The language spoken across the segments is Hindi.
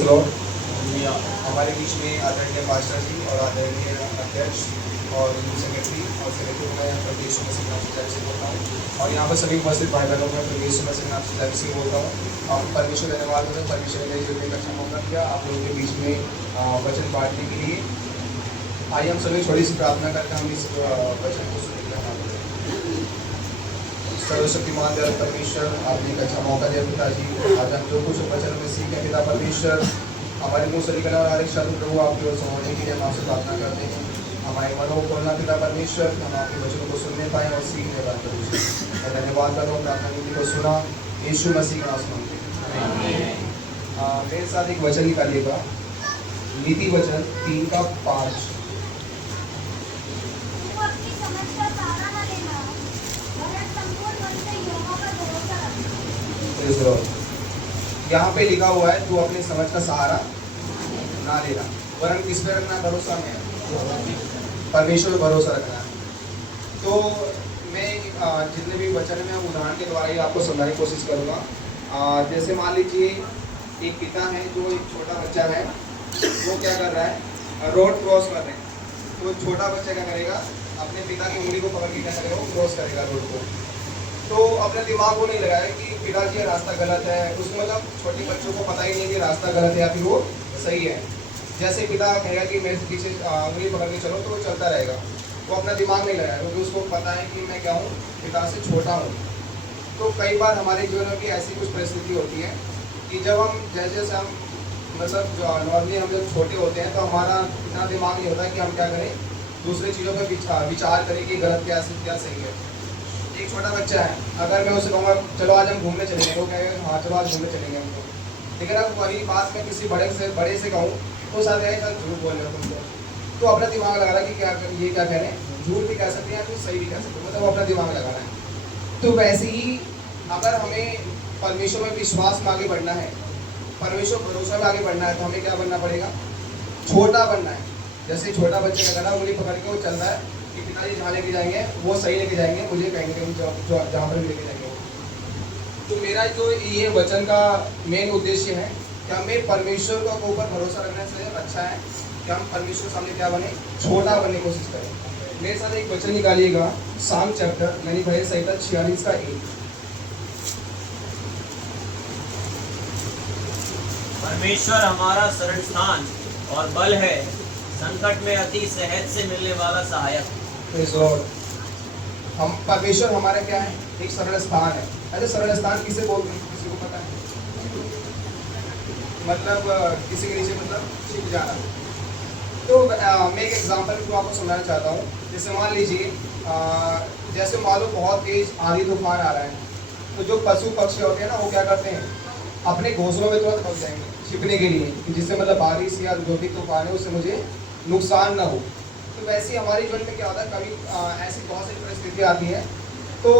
Praise Lord. हमारे बीच में आदरणीय पास्टर जी और आदरणीय अध्यक्ष और सेक्रेटरी और सेक्रेटरी मैं प्रदेश में से बोलता हूँ, और यहाँ पर सभी उपस्थित भाई बहनों में प्रदेश में से बोलता हूँ। और परमेश्वर धन्यवाद होता है, परमेश्वर ने जो एक अच्छा मौका दिया आप लोगों के बीच में वचन बांटने के लिए। आइए हम सभी थोड़ी सी प्रार्थना करके हम इस वचन को सुनेंगे। सर्वशक्तिमान दयालु परमेश्वर, आपने एक अच्छा मौका दिया पिताजी। आज हम जो कुछ वचन में सीखे पिता परमेश्वर, हमारे मुँह से निकला और हर एक शब्द प्रभु आपकी ओर से होने के लिए हम आपसे प्रार्थना करते हैं। हमारे मनों को खोलना पिता परमेश्वर, हम आपके वचनों को सुनने पाएँ और सीखने पाएँ परमेश्वर। मैं धन्यवाद करता हूँ, प्रार्थना नीति को सुना यीशु मसीह का नाम में। मेरे साथ एक वचन निकालिएगा, नीति वचन 3:5। यहाँ पे लिखा हुआ है तू अपनी समझ का सहारा ना लेना, वरन किस पे रखना? भरोसा में, परमेश्वर पर भरोसा रखना है। तो मैं जितने भी वचन में उदाहरण के द्वारा ही आपको समझाने की कोशिश करूँगा। जैसे मान लीजिए एक पिता है, जो एक छोटा बच्चा है, वो क्या कर रहा है, रोड क्रॉस कर रहे हैं। तो छोटा बच्चा क्या करेगा, अपने पिता की उंगली को पकड़ के क्या करेगा, वो क्रॉस करेगा रोड को। तो अपने दिमाग को नहीं लगाया कि पिताजी ये रास्ता गलत है, उसको मतलब छोटे बच्चों को पता ही नहीं कि रास्ता गलत है या फिर वो सही है। जैसे पिता कहेगा कि मेरे पीछे उंगली पकड़ के चलो, तो वो चलता रहेगा, वो अपना दिमाग नहीं लगाएगा, क्योंकि उसको पता है कि मैं क्या हूँ, पिता से छोटा हूँ। तो कई बार हमारे जीवन में भी ऐसी कुछ परिस्थिति होती है कि जब हम जैसे हम मतलब नॉर्मली हम जब छोटे होते हैं तो हमारा इतना दिमाग नहीं होता कि हम क्या करें, दूसरी चीज़ों पर विचार करें कि गलत क्या सही है। एक छोटा बच्चा है, अगर मैं उसे कहूँगा चलो आज हम घूमने चलेंगे, वो कहेगा हाँ चलो आज घूमने चलेंगे हमको। लेकिन अब वही बात मैं किसी बड़े से कहूँ तो साथ है सर झूठ बोल रहे हो तुमको, तो अपना दिमाग लगा रहा है कि क्या ये क्या कह रहे हैं, झूठ भी कह सकते हैं तो सही भी कह सकते हैं, मतलब वो अपना दिमाग लगा रहा है। तो वैसे ही अगर हमें परमेश्वर में विश्वास में आगे बढ़ना है, परमेश्वर भरोसा में आगे बढ़ना है, तो हमें क्या बनना पड़ेगा, छोटा बनना है। जैसे छोटा बच्चे का गला उंगली पकड़ के वो चल रहा है कि पिताजी जहाँ लेके जाएंगे वो सही लेके जाएंगे, मुझे कहेंगे जहाँ पर भी लेके जाएंगे। तो मेरा जो ये वचन का मेन उद्देश्य है कि हमें परमेश्वर का ऊपर भरोसा रखने से अच्छा है कि हम परमेश्वर के सामने क्या बने, छोटा बनने की कोशिश करें। मेरे साथ एक वचन निकालिएगा, साम चैप्टर यानी भजन संहिता 46:1। परमेश्वर हमारा शरण स्थान और बल है, संकट में अति सहज से मिलने वाला सहायक। हम परमेश्वर हमारा क्या है, एक शरण स्थान है। अच्छा, शरण स्थान किसे बोलते हैं, किसी को पता है? मतलब किसी के नीचे मतलब छिप जाना। तो मैं एक एग्जांपल को आपको समझाना चाहता हूँ। जैसे मान लीजिए जैसे मान लो बहुत तेज आंधी तूफान आ रहा है, तो जो पशु पक्षी होते हैं ना, वो क्या करते हैं, अपने घोंसलों में तुरंत पहुँच जाएंगे छिपने के लिए, जिससे मतलब बारिश या जो भी तूफान है उससे मुझे नुकसान ना हो। तो वैसे हमारे जीवन में क्या होता है, कभी ऐसी बहुत सारी परिस्थितियाँ आती हैं, तो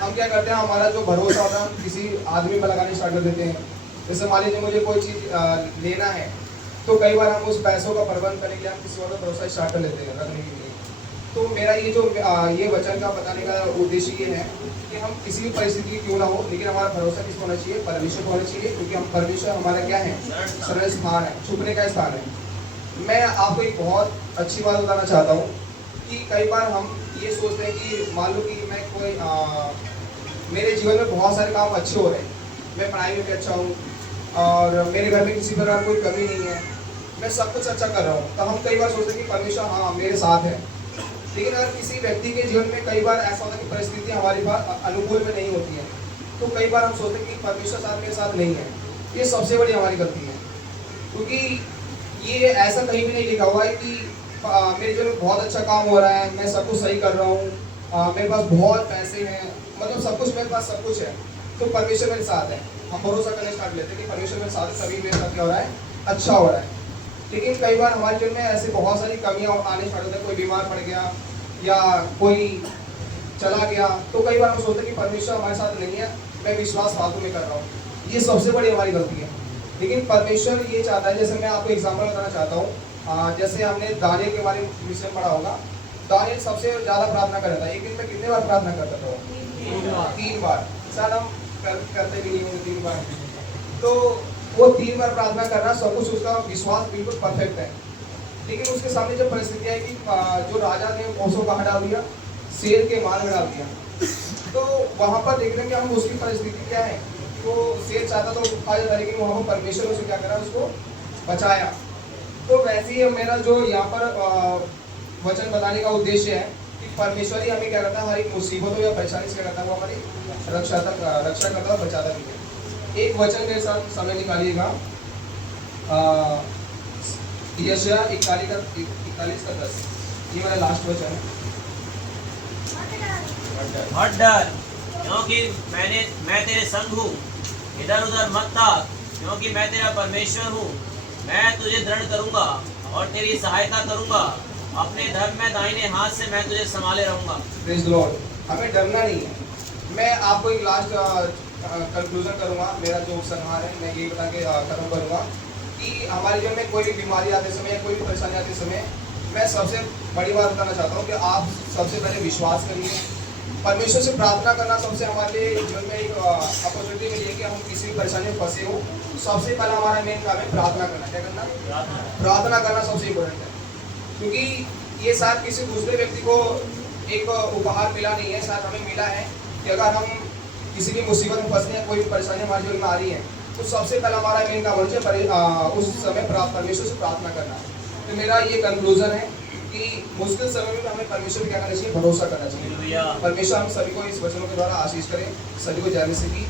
हम क्या करते हैं, हमारा जो भरोसा होता है हम किसी आदमी पर लगाने स्टार्ट कर देते हैं। जैसे मान लीजिए मुझे कोई चीज़ लेना है, तो कई बार हम उस पैसों का प्रबंध करने के लिए हम किसी और पर भरोसा स्टार्ट कर लेते हैं रखने के लिए। तो मेरा ये जो ये वचन का बताने का उद्देश्य ये है कि हम किसी भी परिस्थिति की क्यों ना हो, लेकिन हमारा भरोसा किस होना चाहिए, परमेश्वर को होना चाहिए, क्योंकि हम परमेश्वर हमारा क्या है, शरण स्थान है, छुपने का स्थान है। मैं आपको एक बहुत अच्छी बात बताना चाहता हूँ कि कई बार हम ये सोचते हैं कि मान लो कि मैं कोई मेरे जीवन में बहुत सारे काम अच्छे हो रहे हैं, मैं पढ़ाई में भी अच्छा हूँ और मेरे घर में किसी प्रकार कोई कमी नहीं है, मैं सब कुछ अच्छा कर रहा हूँ, तो हम कई बार सोचते हैं कि परमेश्वर हाँ मेरे साथ है। लेकिन अगर किसी व्यक्ति के जीवन में कई बार ऐसा होता है कि परिस्थितियाँ हमारे पास अनुकूल में नहीं होती हैं, तो कई बार हम सोचते हैं कि परमेश्वर साथ मेरे साथ नहीं है। ये सबसे बड़ी हमारी गलती है, क्योंकि ये ऐसा कहीं भी नहीं लिखा हुआ है कि मेरे जीवन में बहुत अच्छा काम हो रहा है, मैं सब कुछ सही कर रहा हूँ, मेरे पास बहुत पैसे हैं, मतलब सब कुछ मेरे पास सब कुछ है, तो परमेश्वर मेरे साथ है। हम भरोसा करने स्टार्ट लेते हैं कि परमेश्वर मेरे साथ है, तभी मेरे साथ क्या हो रहा है, अच्छा हो रहा है। लेकिन कई बार हमारे जीवन में ऐसे बहुत सारी कमियां आने स्टार्ट होती है, कोई बीमार पड़ गया या कोई चला गया, तो कई बार हम सोचते हैं कि परमेश्वर हमारे साथ नहीं है, मैं विश्वास फालतू में कर रहा हूँ। ये सबसे बड़ी हमारी गलती है। लेकिन परमेश्वर ये चाहता है, जैसे मैं आपको एग्जाम्पल बताना चाहता हूँ, जैसे हमने दानियल के बारे में विषय पढ़ा होगा। दानियल सबसे ज़्यादा प्रार्थना कर रहा था, एक दिन में कितने बार प्रार्थना करता था? 3 बार। शायद हम करते भी नहीं होंगे 3 बार। तो वो 3 बार प्रार्थना करना, सब कुछ उसका विश्वास बिल्कुल परफेक्ट है। लेकिन उसके सामने जब परिस्थिति है कि जो राजा ने ओशो कहाँ डाल दिया, शेर के माल में डाल दिया, तो वहाँ पर देख रहे हैं कि हम उसकी परिस्थिति क्या है। तो शेर चाहता तो खा जाता, लेकिन वहाँ पर परमेश्वर उसे क्या करा, उसको बचाया। तो वैसे ही मेरा जो यहाँ पर वचन बताने का उद्देश्य है कि परमेश्वर ही हमें क्या करता है, हर एक मुसीबतों या परेशानी से क्या करता है, वो हमारी रक्षा करता और बचाता भी है। एक वचन मेरे साथ समय निकालिएगा, यशायाह 41 का 10, ये मेरा लास्ट वचन है। मत डर, क्योंकि मैं तेरे संग हूँ। इधर उधर मत ताक, क्योंकि मैं तेरा परमेश्वर हूँ। मैं तुझे दृढ़ करूँगा और तेरी सहायता करूँगा। अपने धर्म में दाहिने हाथ से मैं तुझे संभाले रहूँगा। Praise the Lord. हमें डरना नहीं है। मैं आपको एक लास्ट कंक्लूजन करूँगा, मेरा जो उपसंहार है मैं यही बता के खत्म करूँगा कि हमारे जीवन में कोई भी बीमारी आते समय या कोई भी परेशानी आते समय, मैं सबसे बड़ी बात बताना चाहता हूँ कि आप सबसे पहले विश्वास करिए। परमेश्वर से प्रार्थना करना सबसे हमारे लिए जीवन में एक अपॉर्चुनिटी मिली है कि हम किसी भी परेशानी में फंसे हो, सबसे पहला हमारा मेन काम है प्रार्थना करना। क्या करना? प्रार्थना करना सबसे इम्पोर्टेंट है, क्योंकि ये शायद किसी दूसरे व्यक्ति को एक उपहार मिला नहीं है, शायद हमें मिला है कि अगर हम किसी भी मुसीबत में फंसने या कोई भी परेशानी हमारे जीवन में आ रही है, तो सबसे पहला हमारा मेन काम होना चाहिए उस समय परमेश्वर से प्रार्थना करना। तो मेरा ये कंक्लूजन है कि मुश्किल समय में हमें परमेश्वर पे क्या करना चाहिए, भरोसा करना चाहिए। परमेश्वर हम सभी को इस वचनों के द्वारा आशीष करें। सभी को जय मसीह की।